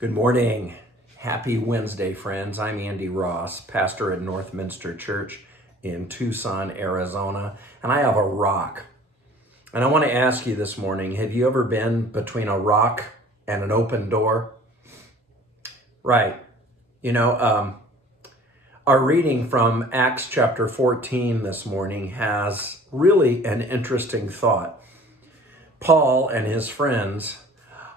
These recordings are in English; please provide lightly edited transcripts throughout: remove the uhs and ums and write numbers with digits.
Good morning. Happy Wednesday, friends. I'm Andy Ross, pastor at Northminster Church in Tucson, Arizona, and I have a rock. And I want to ask you this morning, have you ever been between a rock and an open door? Right. Our reading from Acts chapter 14 this morning has really an interesting thought. Paul and his friends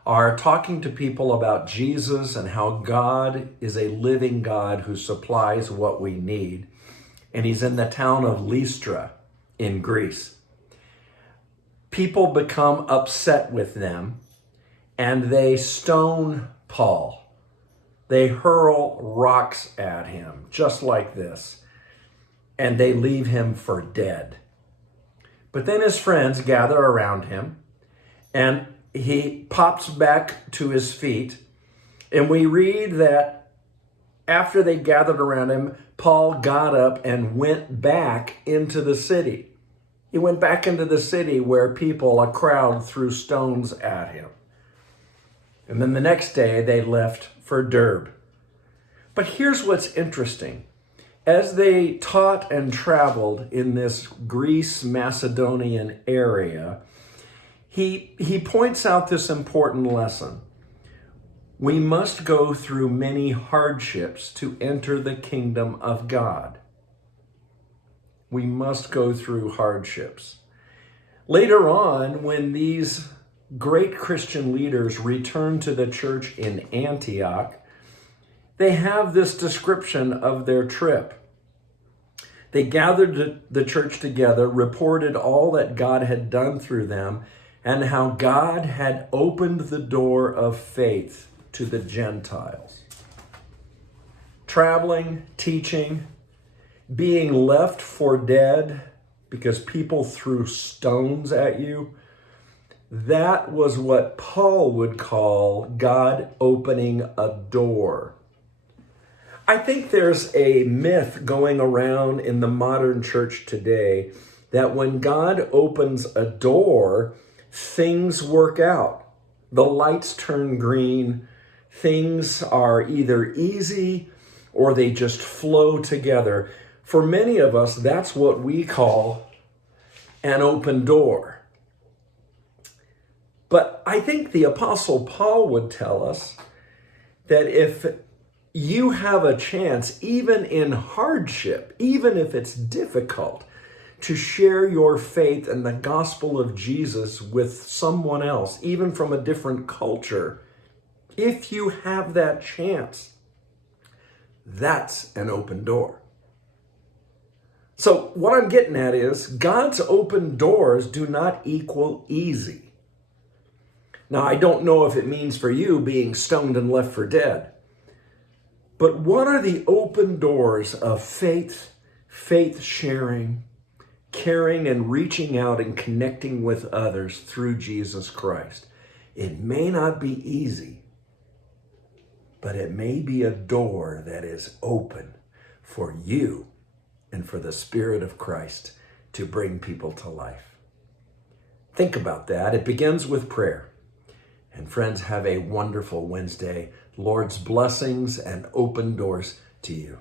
are talking to people about Jesus and how God is a living God who supplies what we need. And he's in the town of Lystra in Greece. People become upset with them and they stone Paul. They hurl rocks at him, just like this, and they leave him for dead. But then his friends gather around him and he pops back to his feet, and we read that after they gathered around him, Paul got up and went back into the city. He went back into the city where a crowd threw stones at him. And then the next day they left for Derbe. But here's what's interesting. As they taught and traveled in this Greece Macedonian area, he points out this important lesson. We must go through many hardships to enter the kingdom of God. We must go through hardships. Later on, when these great Christian leaders return to the church in Antioch, they have this description of their trip. They gathered the church together, reported all that God had done through them, and how God had opened the door of faith to the Gentiles. Traveling, teaching, being left for dead because people threw stones at you, that was what Paul would call God opening a door. I think there's a myth going around in the modern church today that when God opens a door, things work out. The lights turn green. Things are either easy or they just flow together. For many of us, that's what we call an open door. But I think the Apostle Paul would tell us that if you have a chance, even in hardship, even if it's difficult, to share your faith and the gospel of Jesus with someone else, even from a different culture, if you have that chance, that's an open door. So what I'm getting at is God's open doors do not equal easy. Now, I don't know if it means for you being stoned and left for dead, but what are the open doors of faith sharing, caring and reaching out and connecting with others through Jesus Christ? It may not be easy, but it may be a door that is open for you and for the Spirit of Christ to bring people to life. Think about that. It begins with prayer. And friends, have a wonderful Wednesday. Lord's blessings and open doors to you.